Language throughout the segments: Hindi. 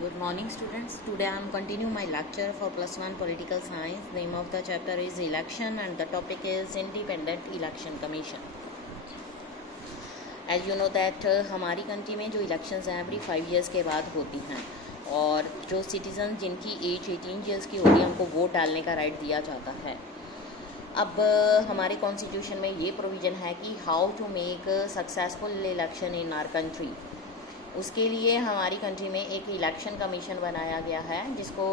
Good morning, students. Today I am continue my lecture for +1 political science. Name of the chapter is election and the topic is independent election commission. As you know that हमारी कंट्री में जो इलेक्शंस हैं एवरी 5 years के बाद होती हैं और जो सिटीज़न जिनकी एज 18 years की होती है उनको वोट डालने का राइट दिया जाता है। अब हमारे कॉन्स्टिट्यूशन में ये प्रोविज़न है कि how to make successful election in our country. उसके लिए हमारी कंट्री में एक इलेक्शन कमीशन बनाया गया है जिसको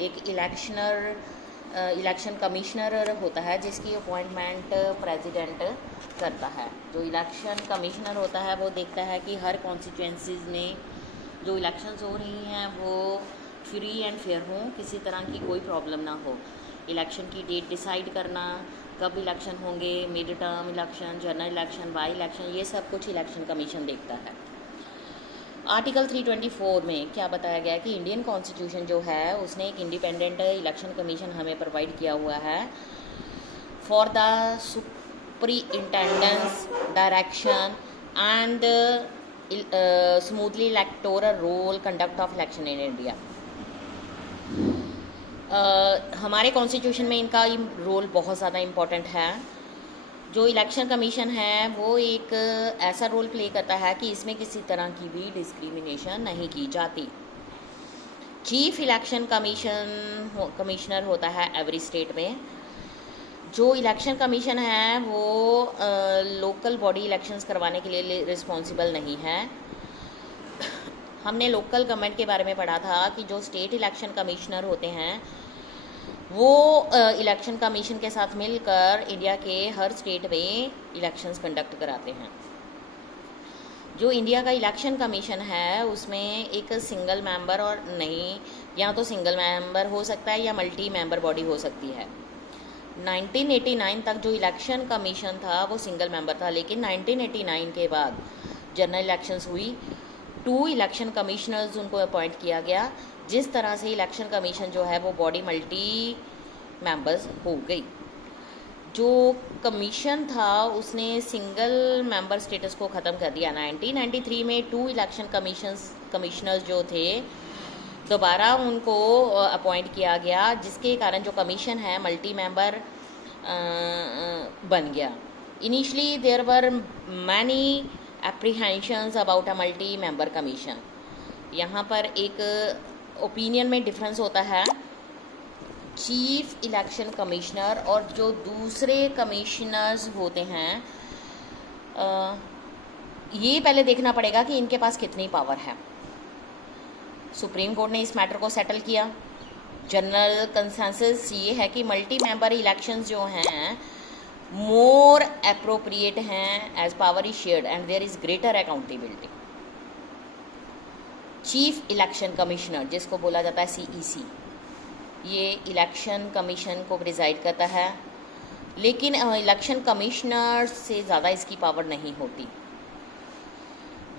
एक इलेक्शन कमिश्नर होता है जिसकी अपॉइंटमेंट प्रेसिडेंट करता है। जो इलेक्शन कमिश्नर होता है वो देखता है कि हर कॉन्स्टिट्यूंसीज में जो इलेक्शंस हो रही हैं वो फ्री एंड फेयर हों, किसी तरह की कोई प्रॉब्लम ना हो। इलेक्शन की डेट डिसाइड करना, कब इलेक्शन होंगे, mid term election, general election, by election, ये सब कुछ इलेक्शन कमीशन देखता है। आर्टिकल 324 में क्या बताया गया है कि इंडियन कॉन्स्टिट्यूशन जो है उसने एक इंडिपेंडेंट इलेक्शन कमीशन हमें प्रोवाइड किया हुआ है for the superintendence direction and smoothly electoral roll conduct of election in India. हमारे कॉन्स्टिट्यूशन में इनका रोल बहुत ज़्यादा इम्पोर्टेंट है। जो इलेक्शन कमीशन है वो एक ऐसा रोल प्ले करता है कि इसमें किसी तरह की भी डिस्क्रिमिनेशन नहीं की जाती। चीफ इलेक्शन कमिश्नर होता है एवरी स्टेट में। जो इलेक्शन कमीशन है वो लोकल बॉडी इलेक्शंस करवाने के लिए रिस्पॉन्सिबल नहीं है। हमने लोकल गवर्नमेंट के बारे में पढ़ा था कि जो स्टेट इलेक्शन कमिश्नर होते हैं वो इलेक्शन कमीशन के साथ मिलकर इंडिया के हर स्टेट में इलेक्शंस कंडक्ट कराते हैं। जो इंडिया का इलेक्शन कमीशन है उसमें एक सिंगल मेंबर और नहीं, या तो सिंगल मेंबर हो सकता है या मल्टी मेंबर बॉडी हो सकती है। 1989 तक जो इलेक्शन कमीशन था वो सिंगल मेंबर था, लेकिन 1989 के बाद जनरल इलेक्शंस हुई, 2 इलेक्शन कमिश्नर्स उनको अपॉइंट किया गया, जिस तरह से इलेक्शन कमीशन जो है वो बॉडी मल्टी मेंबर्स हो गई। जो कमीशन था उसने सिंगल मेंबर स्टेटस को ख़त्म कर दिया। 1993 में 2 इलेक्शन कमिश्नर्स जो थे दोबारा उनको अपॉइंट किया गया, जिसके कारण जो कमीशन है मल्टी मेंबर बन गया। Initially there were many apprehensions about a multi member commission. यहाँ पर एक ओपिनियन में डिफरेंस होता है। चीफ इलेक्शन कमिश्नर और जो दूसरे कमिश्नर्स होते हैं ये पहले देखना पड़ेगा कि इनके पास कितनी पावर है। सुप्रीम कोर्ट ने इस मैटर को सेटल किया। जनरल कंसेंसस ये है कि मल्टी मेंबर इलेक्शंस जो हैं मोर एप्रोप्रिएट हैं as power is shared and there is greater accountability. Chief election commissioner जिसको बोला जाता है CEC, ये इलेक्शन कमीशन को प्रिजाइड करता है, लेकिन इलेक्शन कमिश्नर से ज़्यादा इसकी पावर नहीं होती।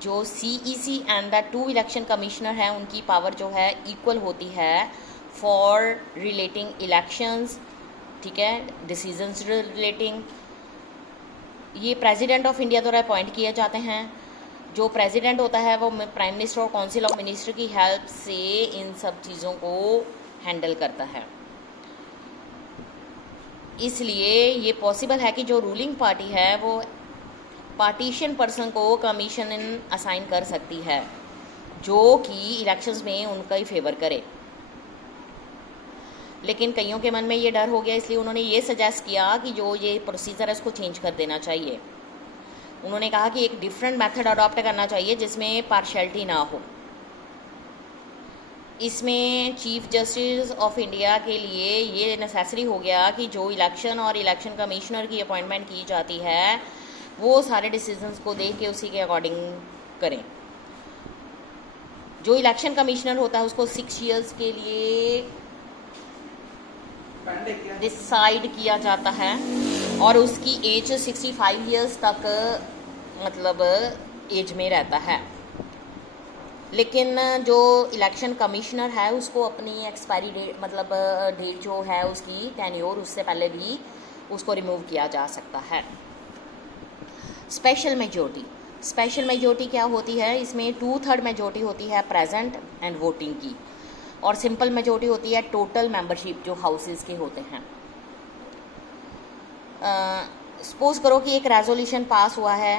जो CEC and the 2 election commissioner हैं उनकी पावर जो है इक्वल होती है फॉर रिलेटिंग इलेक्शंस, ठीक है, डिसीजंस रिलेटिंग। ये प्रेसिडेंट ऑफ इंडिया द्वारा अपॉइंट किए जाते हैं। जो प्रेसिडेंट होता है वो प्राइम मिनिस्टर और काउंसिल ऑफ मिनिस्टर की हेल्प से इन सब चीज़ों को हैंडल करता है। इसलिए ये पॉसिबल है कि जो रूलिंग पार्टी है वो पार्टीशन पर्सन को कमीशन असाइन कर सकती है जो कि इलेक्शंस में उनका ही फेवर करे। लेकिन कईयों के मन में ये डर हो गया, इसलिए उन्होंने ये सजेस्ट किया कि जो ये प्रोसीजर है उसको चेंज कर देना चाहिए। उन्होंने कहा कि एक डिफरेंट मेथड अडॉप्ट करना चाहिए जिसमें पार्शियलिटी ना हो। इसमें चीफ जस्टिस ऑफ इंडिया के लिए ये नेसेसरी हो गया कि जो इलेक्शन और इलेक्शन कमिश्नर की अपॉइंटमेंट की जाती है वो सारे डिसीजंस को देख के उसी के अकॉर्डिंग करें। जो इलेक्शन कमिश्नर होता है उसको 6 years के लिए डिसाइड किया जाता है और उसकी एज 65 years तक मतलब एज में रहता है। लेकिन जो इलेक्शन कमिश्नर है उसको अपनी एक्सपायरी डेट मतलब डेट जो है उसकी टेन्योर उससे पहले भी उसको रिमूव किया जा सकता है। स्पेशल मेजॉरिटी स्पेशल मेजोरिटी क्या होती है? इसमें 2/3 मेजोरिटी होती है प्रेजेंट एंड वोटिंग की, और सिंपल मेजोरिटी होती है टोटल मेंबरशिप जो हाउसेस के होते हैं। सपोज करो कि एक रेजोल्यूशन पास हुआ है।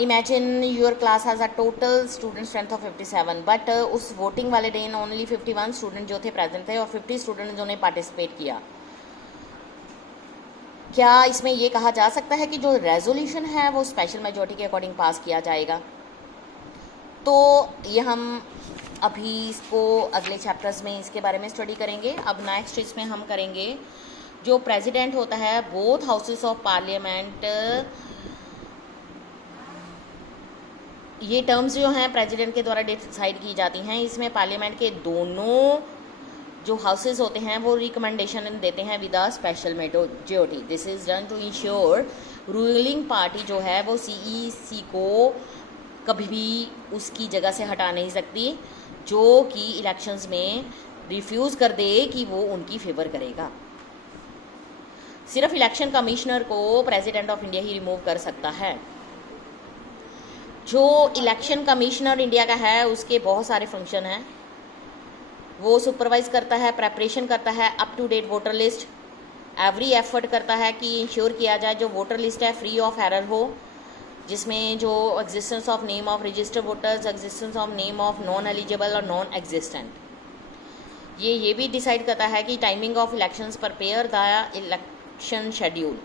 Imagine your class has a total student strength of 57, but उस वोटिंग वाले दिन ओनली 51 स्टूडेंट जो थे प्रेजेंट थे और 50 स्टूडेंट जो ने पार्टिसिपेट किया। क्या इसमें ये कहा जा सकता है कि जो रेजोल्यूशन है वो स्पेशल मेजोरिटी के अकॉर्डिंग पास किया जाएगा? तो ये हम अभी इसको अगले चैप्टर्स में इसके बारे में स्टडी करेंगे। अब नेक्स्ट इसमें हम करेंगे जो प्रेसिडेंट होता है बोथ हाउसेस ऑफ पार्लियामेंट, ये टर्म्स जो हैं प्रेसिडेंट के द्वारा डिसाइड की जाती हैं। इसमें पार्लियामेंट के दोनों जो हाउसेस होते हैं वो रिकमेंडेशन देते हैं with a special majority. This is done to ensure ruling party जो है वो सीईसी को कभी भी उसकी जगह से हटा नहीं सकती, जो कि इलेक्शंस में रिफ्यूज़ कर दे कि वो उनकी फेवर करेगा। सिर्फ इलेक्शन कमिश्नर को president of India he remove कर सकता है। जो इलेक्शन कमिश्नर इंडिया का है उसके बहुत सारे फंक्शन हैं। वो सुपरवाइज करता है, प्रेपरेशन करता है up to date voter list, every effort करता है कि इंश्योर किया जाए जो वोटर लिस्ट है फ्री ऑफ एरर हो, जिसमें जो existence of name of registered voters, existence of name of non eligible और नॉन एग्जिस्टेंट। ये भी डिसाइड करता है कि timing of elections prepare the election schedule.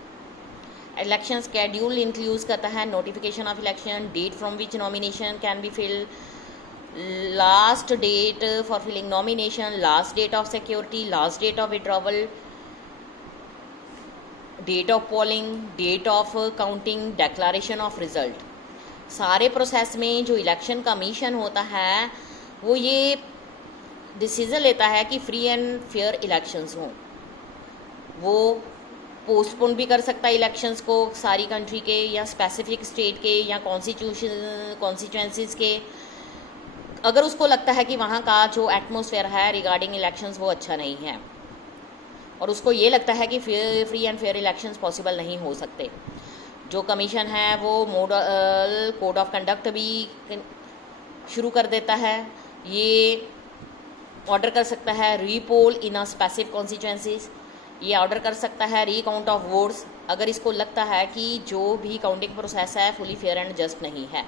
Election schedule include करता है notification of election, date from which nomination can be field, last date for filling nomination, last date of security, last date of withdrawal, date of polling, date of counting, declaration of result. सारे प्रोसेस में जो इलेक्शन कमीशन होता है वो ये डिसीजन लेता है कि फ्री एंड फेयर इलेक्शंस हों। वो पोस्टपोन भी कर सकता है इलेक्शंस को सारी कंट्री के या स्पेसिफिक स्टेट के या कॉन्स्टिट्यूएंसीज के, अगर उसको लगता है कि वहाँ का जो एटमॉस्फेयर है रिगार्डिंग इलेक्शंस वो अच्छा नहीं है और उसको ये लगता है कि free and fair elections possible नहीं हो सकते। जो कमीशन है वो मॉडल कोड ऑफ कंडक्ट भी शुरू कर देता है। ये ऑर्डर कर सकता है repoll in a specific constituencies, ये ऑर्डर कर सकता है रीकाउंट ऑफ वोट्स अगर इसको लगता है कि जो भी काउंटिंग प्रोसेस है फुली फेयर एंड जस्ट नहीं है।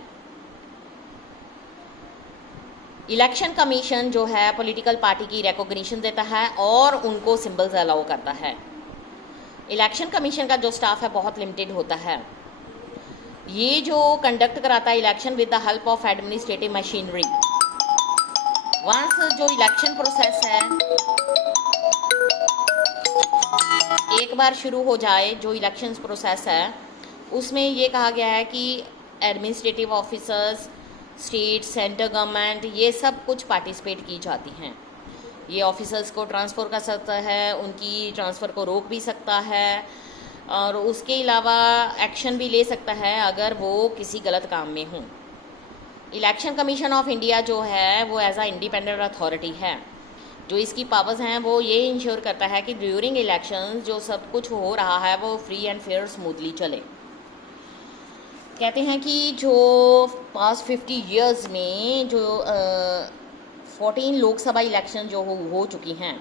इलेक्शन कमीशन जो है पॉलिटिकल पार्टी की रिकॉग्निशन देता है और उनको सिंबल्स अलाउ करता है। इलेक्शन कमीशन का जो स्टाफ है बहुत लिमिटेड होता है। ये जो कंडक्ट कराता है election with the help of administrative machinery. Once जो इलेक्शन प्रोसेस है एक बार शुरू हो जाए, जो इलेक्शन प्रोसेस है उसमें ये कहा गया है कि administrative officers, state, centre government, ये सब कुछ पार्टिसिपेट की जाती हैं। ये ऑफिसर्स को ट्रांसफ़र कर सकता है, उनकी ट्रांसफ़र को रोक भी सकता है और उसके अलावा एक्शन भी ले सकता है अगर वो किसी गलत काम में हों। इलेक्शन कमीशन ऑफ इंडिया जो है वो एज अ इंडिपेंडेंट अथॉरिटी है। जो इसकी पावर्स हैं वो ये इंश्योर करता है कि ड्यूरिंग इलेक्शंस जो सब कुछ हो रहा है वो फ्री एंड फेयर स्मूथली चले। कहते हैं कि जो पास्ट 50 इयर्स में जो 14 लोकसभा इलेक्शन जो हो चुकी हैं,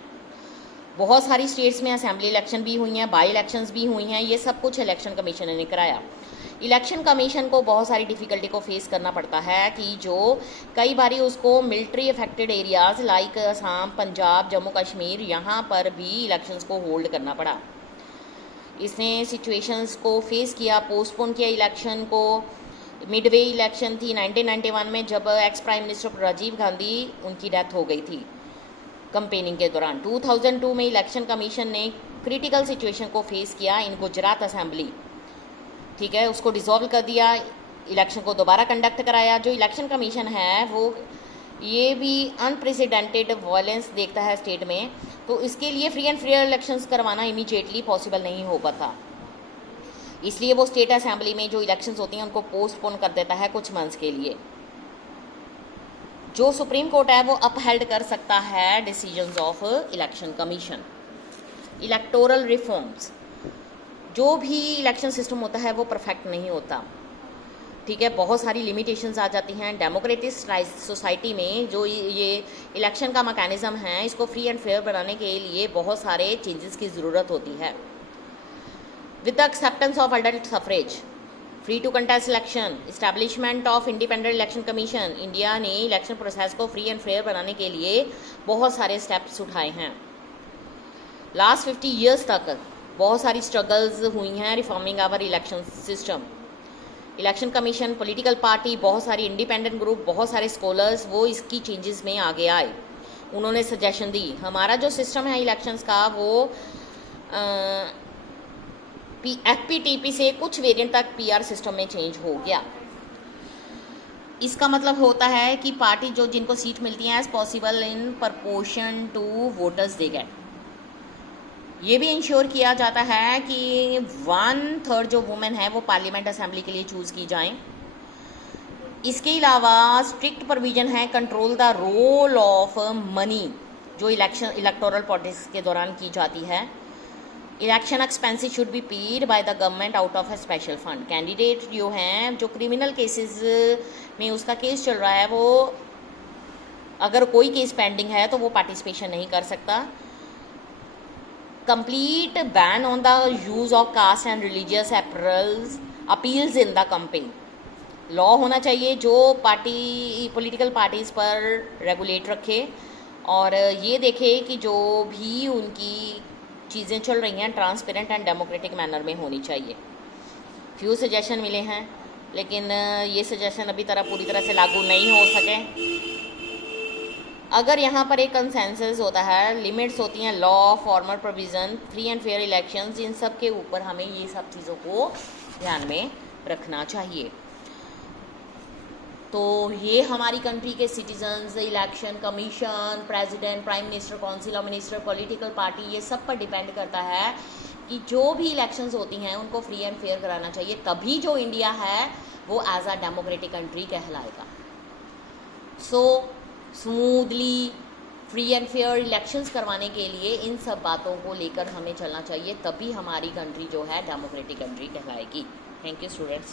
बहुत सारी स्टेट्स में असेंबली इलेक्शन भी हुई हैं, बाई इलेक्शंस भी हुई हैं, ये सब कुछ इलेक्शन कमीशन ने कराया। इलेक्शन कमीशन को बहुत सारी डिफ़िकल्टी को फेस करना पड़ता है कि जो कई बारी उसको military affected areas like Assam, Punjab, Jammu Kashmir, यहाँ पर भी इलेक्शंस को होल्ड करना पड़ा। इसने सिचुएशंस को फेस किया, पोस्टपोन किया इलेक्शन को। मिडवे इलेक्शन थी 1991 में जब ex prime minister Rajiv Gandhi उनकी डेथ हो गई थी कंपेनिंग के दौरान। 2002 में इलेक्शन कमीशन ने क्रिटिकल सिचुएशन को फेस किया इन गुजरात असेंबली, ठीक है, उसको डिसॉल्व कर दिया, इलेक्शन को दोबारा कंडक्ट कराया। जो इलेक्शन कमीशन है वो ये भी अनप्रेसिडेंटेड वायलेंस देखता है स्टेट में, तो इसके लिए फ्री एंड फेयर इलेक्शंस करवाना इमीडिएटली पॉसिबल नहीं हो पाता। इसलिए वो स्टेट असेंबली में जो इलेक्शंस होती हैं उनको पोस्टपोन कर देता है कुछ मंथ्स के लिए। जो सुप्रीम कोर्ट है वो अपहेल्ड कर सकता है decisions of election commission. Electoral reforms, जो भी इलेक्शन सिस्टम होता है वो परफेक्ट नहीं होता। ठीक है, बहुत सारी लिमिटेशंस आ जाती हैं। डेमोक्रेटिक सोसाइटी में जो ये इलेक्शन का मैकेनिज़्म है, इसको फ्री एंड फेयर बनाने के लिए बहुत सारे चेंजेस की ज़रूरत होती है। With the acceptance of adult suffrage, free to contest election, establishment of independent election commission, India ने इलेक्शन प्रोसेस को फ्री एंड फेयर बनाने के लिए बहुत सारे स्टेप्स उठाए हैं। लास्ट 50 ईयर्स तक बहुत सारी स्ट्रगल्स हुई हैं reforming our election system. Election commission, political party, बहुत सारी इंडिपेंडेंट ग्रुप, बहुत सारे स्कॉलर्स वो इसकी चेंजेस में आगे आए। उन्होंने सजेशन दी। हमारा जो सिस्टम है इलेक्शंस का वो FPTP से कुछ वेरिएंट तक PR सिस्टम में चेंज हो गया। इसका मतलब होता है कि पार्टी जो जिनको सीट मिलती है as possible in proportion to voters they get. ये भी इंश्योर किया जाता है कि 1/3 जो वुमेन है वो पार्लियामेंट असेंबली के लिए चूज़ की जाएं। इसके अलावा स्ट्रिक्ट प्रोविजन है control the role of money जो इलेक्टोरल पॉलिटिक्स के दौरान की जाती है। Election expenses should be paid by the government out of a special fund. Candidate जो हैं जो क्रिमिनल केसेस में उसका केस चल रहा है, वो अगर कोई केस पेंडिंग है तो वो पार्टिसिपेशन नहीं कर सकता। Complete ban on the use of caste and religious appeals in the campaign. Law होना चाहिए जो पॉलिटिकल पार्टीज़ पर रेगुलेट रखे और ये देखे कि जो भी उनकी चीज़ें चल रही हैं ट्रांसपेरेंट एंड डेमोक्रेटिक मैनर में होनी चाहिए। फ्यू सजेशन मिले हैं, लेकिन ये सजेशन अभी पूरी तरह से लागू नहीं हो सके। अगर यहाँ पर एक कंसेंसस होता है, लिमिट्स होती हैं, law, formal provision, free and fair elections, इन सब के ऊपर हमें ये सब चीज़ों को ध्यान में रखना चाहिए। तो ये हमारी कंट्री के citizens, election commission, president, prime minister, council of minister, political party, ये सब पर डिपेंड करता है कि जो भी इलेक्शंस होती हैं उनको फ्री एंड फेयर कराना चाहिए, तभी जो इंडिया है वो एज अ डेमोक्रेटिक कंट्री कहलाएगा। So smoothly free and fair elections करवाने के लिए इन सब बातों को लेकर हमें चलना चाहिए, तभी हमारी कंट्री जो है डेमोक्रेटिक कंट्री कहलाएगी। Thank you students.